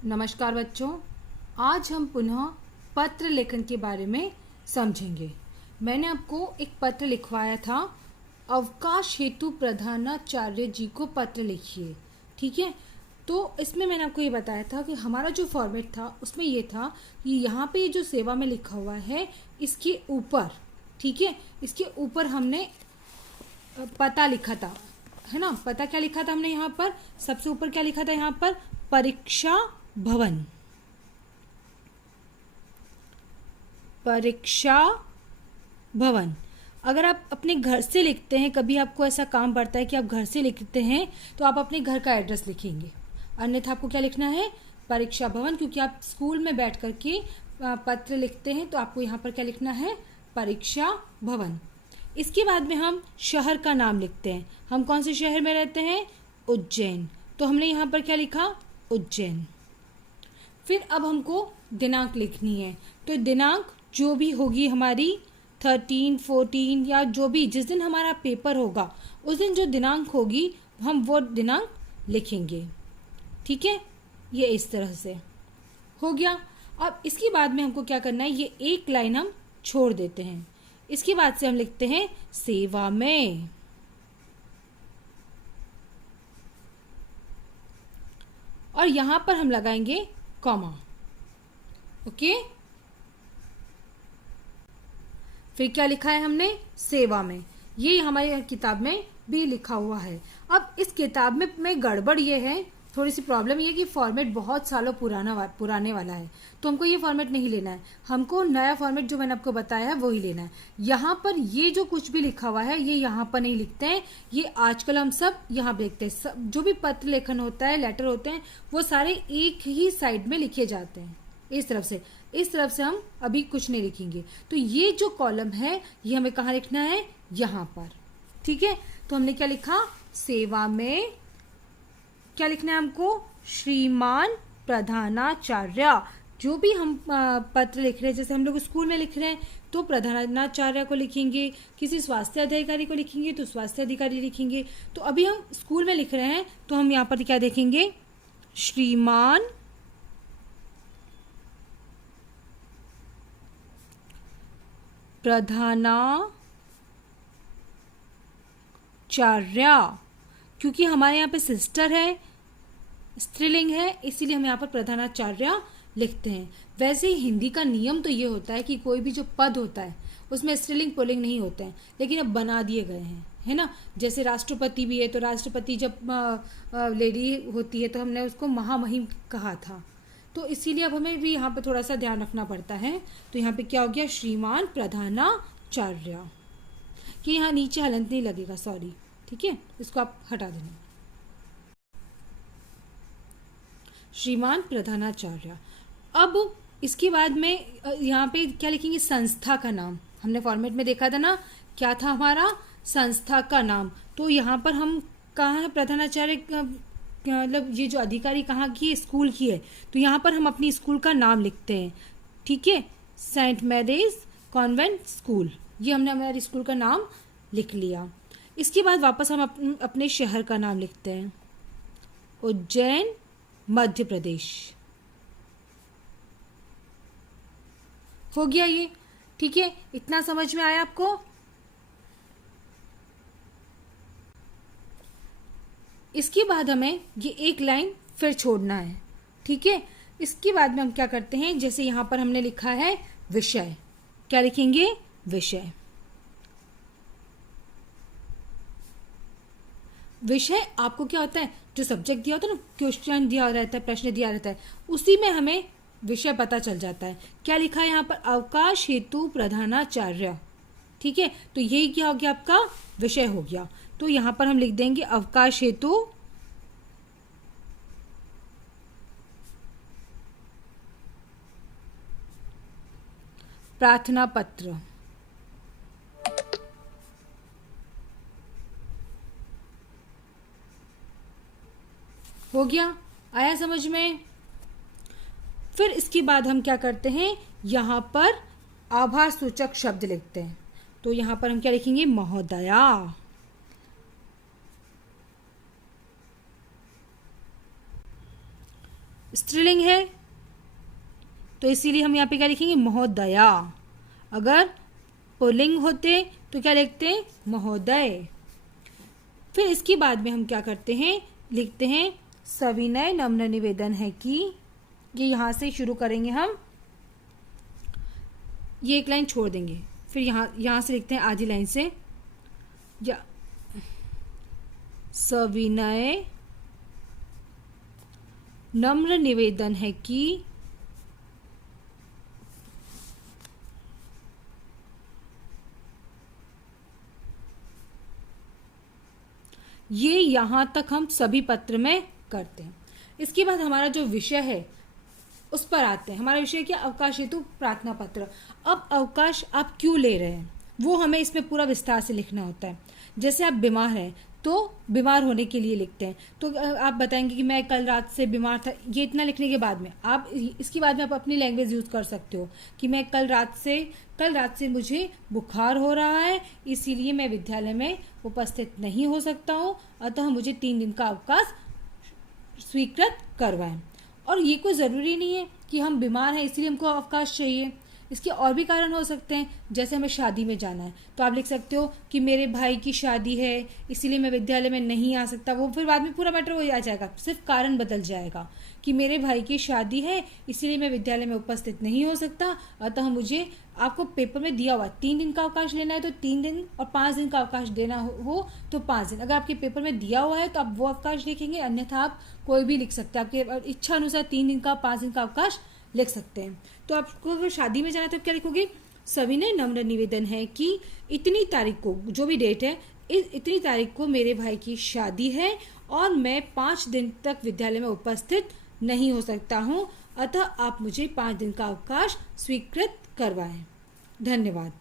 नमस्कार बच्चों, आज हम पुनः पत्र लेखन के बारे में समझेंगे। मैंने आपको एक पत्र लिखवाया था, अवकाश हेतु प्रधानाचार्य जी को पत्र लिखिए। ठीक है, तो इसमें मैंने आपको ये बताया था कि हमारा जो फॉर्मेट था उसमें ये था कि यहाँ पे जो सेवा में लिखा हुआ है इसके ऊपर, ठीक है, इसके ऊपर हमने पता लिखा था, है ना। पता क्या लिखा था हमने यहाँ पर, सबसे ऊपर क्या लिखा था यहाँ पर, परीक्षा भवन। परीक्षा भवन। अगर आप अपने घर से लिखते हैं, कभी आपको ऐसा काम पड़ता है कि आप घर से लिखते हैं, तो आप अपने घर का एड्रेस लिखेंगे। अन्यथा आपको क्या लिखना है, परीक्षा भवन, क्योंकि आप स्कूल में बैठ करके पत्र लिखते हैं, तो आपको यहाँ पर क्या लिखना है, परीक्षा भवन। इसके बाद में हम शहर का नाम लिखते हैं। हम कौन से शहर में रहते हैं, उज्जैन, तो हमने यहाँ पर क्या लिखा, उज्जैन। फिर अब हमको दिनांक लिखनी है, तो दिनांक जो भी होगी हमारी 13, 14 या जो भी जिस दिन हमारा पेपर होगा उस दिन जो दिनांक होगी हम वो दिनांक लिखेंगे। ठीक है, ये इस तरह से हो गया। अब इसके बाद में हमको क्या करना है, ये एक लाइन हम छोड़ देते हैं। इसके बाद से हम लिखते हैं सेवा में। और यहां पर हम लगाएंगे कॉमा। ओके, फिर क्या लिखा है हमने, सेवा में। ये हमारी किताब में भी लिखा हुआ है। अब इस किताब में गड़बड़ ये है, थोड़ी सी प्रॉब्लम ये कि फॉर्मेट बहुत सालों पुराने वाला है, तो हमको ये फॉर्मेट नहीं लेना है। हमको नया फॉर्मेट जो मैंने आपको बताया है वही लेना है। यहाँ पर ये जो कुछ भी लिखा हुआ है ये यहाँ पर नहीं लिखते हैं, ये आजकल हम सब यहाँ पे लिखते हैं। जो भी पत्र लेखन होता है, लेटर होते हैं, वो सारे एक ही साइड में लिखे जाते हैं। इस तरफ से हम अभी कुछ नहीं लिखेंगे। तो ये जो कॉलम है ये हमें कहाँ लिखना है, यहाँ पर। ठीक है, तो हमने क्या लिखा, सेवा में क्या लिखना है हमको, श्रीमान प्रधानाचार्य। जो भी हम पत्र लिख रहे हैं, जैसे हम लोग स्कूल में लिख रहे हैं तो प्रधानाचार्य को लिखेंगे, किसी स्वास्थ्य अधिकारी को लिखेंगे तो स्वास्थ्य अधिकारी लिखेंगे। तो अभी हम स्कूल में लिख रहे हैं तो हम यहाँ पर क्या देखेंगे, श्रीमान प्रधानाचार्य, क्योंकि हमारे यहाँ पे सिस्टर है, स्त्रीलिंग है, इसीलिए हम यहाँ पर प्रधानाचार्य लिखते हैं। वैसे ही हिंदी का नियम तो ये होता है कि कोई भी जो पद होता है उसमें स्त्रीलिंग पुल्लिंग नहीं होते हैं, लेकिन अब बना दिए गए हैं, है ना। जैसे राष्ट्रपति भी है, तो राष्ट्रपति जब लेडी होती है तो हमने उसको महामहिम कहा था, तो इसीलिए अब हमें भी यहाँ पर थोड़ा सा ध्यान रखना पड़ता है। तो यहाँ पे क्या हो गया, श्रीमान प्रधानाचार्य, कि यहाँ नीचे हलंत नहीं लगेगा, सॉरी। ठीक है, इसको आप हटा देना, श्रीमान प्रधानाचार्य। अब इसके बाद में यहाँ पे क्या लिखेंगे, संस्था का नाम। हमने फॉर्मेट में देखा था ना, क्या था हमारा, संस्था का नाम। तो यहाँ पर हम कहाँ है, प्रधानाचार्य मतलब ये जो अधिकारी कहाँ की है, स्कूल की है, तो यहाँ पर हम अपनी स्कूल का नाम लिखते हैं। ठीक है, सेंट मैरीज कॉन्वेंट स्कूल, ये हमने हमारे स्कूल का नाम लिख लिया। इसके बाद वापस हम अपने शहर का नाम लिखते हैं, उज्जैन मध्य प्रदेश। हो गया ये, ठीक है, इतना समझ में आया आपको। इसके बाद हमें ये एक लाइन फिर छोड़ना है। ठीक है, इसके बाद में हम क्या करते हैं, जैसे यहां पर हमने लिखा है विषय, क्या लिखेंगे, विषय। विषय आपको क्या होता है, जो सब्जेक्ट दिया होता है ना, क्वेश्चन दिया रहता है, प्रश्न दिया रहता है, उसी में हमें विषय पता चल जाता है। क्या लिखा है यहाँ पर, अवकाश हेतु प्रधानाचार्य। ठीक है, तो यही क्या हो गया, आपका विषय हो गया। तो यहाँ पर हम लिख देंगे अवकाश हेतु प्रार्थना पत्र। हो गया, आया समझ में। फिर इसके बाद हम क्या करते हैं, यहां पर आभार सूचक शब्द लिखते हैं। तो यहां पर हम क्या लिखेंगे, महोदया। स्त्रीलिंग है तो इसीलिए हम यहाँ पे क्या लिखेंगे, महोदया। अगर पुल्लिंग होते तो क्या लिखते हैं, महोदय। फिर इसके बाद में हम क्या करते हैं, लिखते हैं सविनय नम्र निवेदन है कि, ये यहाँ से शुरू करेंगे हम, ये एक लाइन छोड़ देंगे, फिर यहाँ से लिखते हैं आधी लाइन से, या सविनय नम्र निवेदन है कि ये यहाँ तक हम सभी पत्र में करते हैं। इसके बाद हमारा जो विषय है उस पर आते हैं। हमारा विषय क्या, अवकाश हेतु प्रार्थना पत्र। अब अवकाश आप क्यों ले रहे हैं वो हमें इसमें पूरा विस्तार से लिखना होता है। जैसे आप बीमार हैं तो बीमार होने के लिए लिखते हैं, तो आप बताएंगे कि मैं कल रात से बीमार था, ये इतना लिखने के बाद में आप इसके बाद में आप अपनी लैंग्वेज यूज़ कर सकते हो कि मैं कल रात से मुझे बुखार हो रहा है, इसीलिए मैं विद्यालय में उपस्थित नहीं हो सकता हूँ, अतः मुझे 3 दिन का अवकाश स्वीकृत करवाएं। और ये कोई ज़रूरी नहीं है कि हम बीमार हैं इसलिए हमको अवकाश चाहिए, इसके और भी कारण हो सकते हैं। जैसे हमें शादी में जाना है तो आप लिख सकते हो कि मेरे भाई की शादी है इसीलिए मैं विद्यालय में नहीं आ सकता, वो फिर बाद में पूरा मैटर वही आ जाएगा, सिर्फ कारण बदल जाएगा कि मेरे भाई की शादी है इसीलिए मैं विद्यालय में उपस्थित नहीं हो सकता, अतः मुझे, आपको पेपर में दिया हुआ 3 दिन का अवकाश लेना है तो 3 दिन, और 5 दिन का अवकाश देना हो तो 5 दिन। अगर आपके पेपर में दिया हुआ है तो आप वो अवकाश लिखेंगे, अन्यथा आप कोई भी लिख सकते हैं, आपके इच्छा अनुसार 3 दिन का 5 दिन का अवकाश लिख सकते हैं। तो आपको अगर शादी में जाना है तो क्या लिखोगे, सविनय नम्र निवेदन है कि इतनी तारीख को, जो भी डेट है, इतनी तारीख को मेरे भाई की शादी है और मैं 5 दिन तक विद्यालय में उपस्थित नहीं हो सकता हूँ, अतः आप मुझे 5 दिन का अवकाश स्वीकृत करवाएं। धन्यवाद।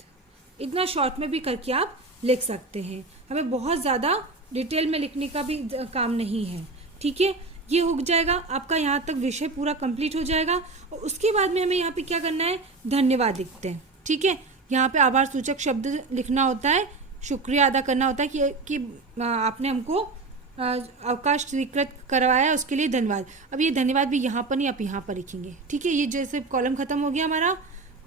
इतना शॉर्ट में भी करके आप लिख सकते हैं, हमें बहुत ज़्यादा डिटेल में लिखने का भी काम नहीं है। ठीक है, ये हो जाएगा आपका, यहाँ तक विषय पूरा कंप्लीट हो जाएगा। और उसके बाद में हमें यहाँ पे क्या करना है, धन्यवाद लिखते हैं। ठीक है, यहाँ पे आभार सूचक शब्द लिखना होता है, शुक्रिया अदा करना होता है कि आपने हमको अवकाश स्वीकृत करवाया, उसके लिए धन्यवाद। अब ये धन्यवाद भी यहाँ पर नहीं, आप यहाँ पर लिखेंगे। ठीक है, ये जैसे कॉलम खत्म हो गया, हमारा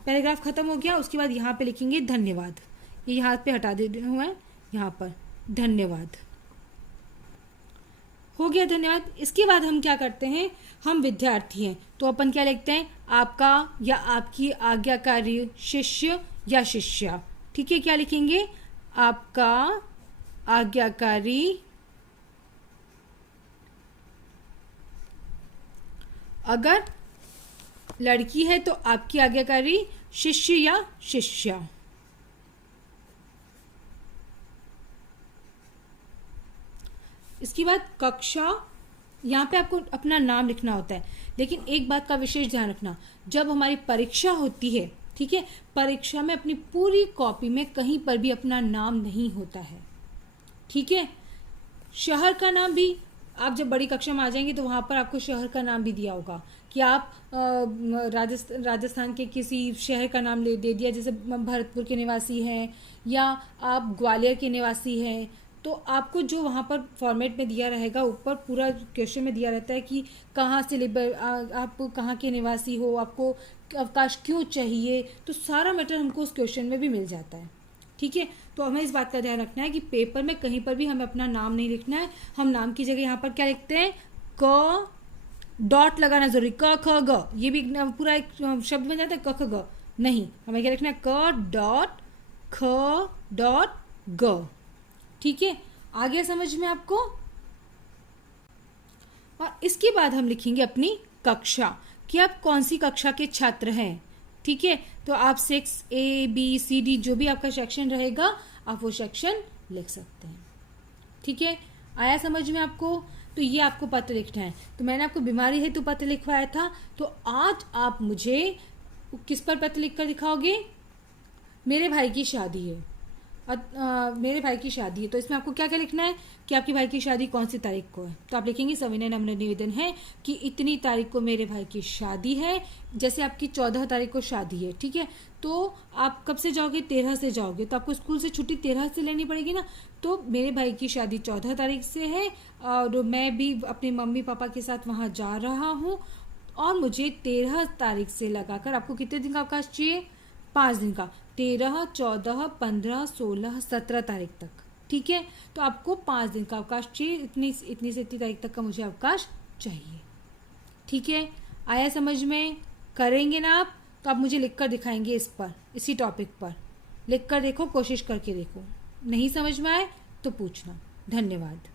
पैराग्राफ खत्म हो गया, उसके बाद यहाँ पे लिखेंगे धन्यवाद। ये यहाँ पे हटा दे हुआ है, यहाँ पर धन्यवाद हो गया, धन्यवाद। इसके बाद हम क्या करते हैं, हम विद्यार्थी हैं तो अपन क्या लिखते हैं, आपका या आपकी आज्ञाकारी शिष्य या शिष्या। ठीक है, क्या लिखेंगे, आपका आज्ञाकारी, अगर लड़की है तो आपकी आज्ञाकारी शिष्य या शिष्या। इसके बाद कक्षा, यहाँ पे आपको अपना नाम लिखना होता है, लेकिन एक बात का विशेष ध्यान रखना, जब हमारी परीक्षा होती है, ठीक है, परीक्षा में अपनी पूरी कॉपी में कहीं पर भी अपना नाम नहीं होता है। ठीक है, शहर का नाम भी, आप जब बड़ी कक्षा में आ जाएंगे तो वहाँ पर आपको शहर का नाम भी दिया होगा कि आप राजस्थान के किसी शहर का नाम दे दिया, जैसे भरतपुर के निवासी हैं या आप ग्वालियर के निवासी हैं, तो आपको जो वहाँ पर फॉर्मेट में दिया रहेगा, ऊपर पूरा क्वेश्चन में दिया रहता है कि कहाँ से आप कहाँ के निवासी हो, आपको अवकाश क्यों चाहिए, तो सारा मैटर हमको उस क्वेश्चन में भी मिल जाता है। ठीक है, तो हमें इस बात का ध्यान रखना है कि पेपर में कहीं पर भी हमें अपना नाम नहीं लिखना है। हम नाम की जगह यहाँ पर क्या लिखते हैं, क डॉट लगाना जरूरी, क ख ग, ये भी पूरा एक शब्द बन जाता है, क ख ग नहीं, हमें क्या लिखना है, क डॉट ख डॉट ग। ठीक है, आ गया समझ में आपको। और इसके बाद हम लिखेंगे अपनी कक्षा कि आप कौन सी कक्षा के छात्र हैं। ठीक है, तो आप 6A, B, C, D जो भी आपका सेक्शन रहेगा आप वो सेक्शन लिख सकते हैं। ठीक है, आया समझ में आपको। तो ये आपको पत्र लिखना है। तो मैंने आपको बीमारी है तो पत्र लिखवाया था, तो आज आप मुझे किस पर पत्र लिख कर दिखाओगे, मेरे भाई की शादी है, मेरे भाई की शादी है, तो इसमें आपको क्या क्या लिखना है कि आपके भाई की शादी कौन सी तारीख को है। तो आप लिखेंगे सविनय नम्र निवेदन है कि इतनी तारीख को मेरे भाई की शादी है। जैसे आपकी 14 तारीख को शादी है, ठीक है, तो आप कब से जाओगे, 13 से जाओगे, तो आपको स्कूल से छुट्टी 13 से लेनी पड़ेगी ना। तो मेरे भाई की शादी 14 तारीख से है और मैं भी अपने मम्मी पापा के साथ वहाँ जा रहा हूँ और मुझे 13 तारीख से लगाकर आपको कितने दिन का अवकाश चाहिए, 5 दिन का, 13, 14, 15, 16, 17 तारीख तक। ठीक है, तो आपको 5 दिन का अवकाश चाहिए, इतनी से इतनी तारीख तक का मुझे अवकाश चाहिए। ठीक है, आया समझ में? करेंगे ना आप? तो आप मुझे लिख कर दिखाएंगे इस पर, इसी टॉपिक पर लिख कर देखो, कोशिश करके देखो। नहीं समझ में आए तो पूछना। धन्यवाद।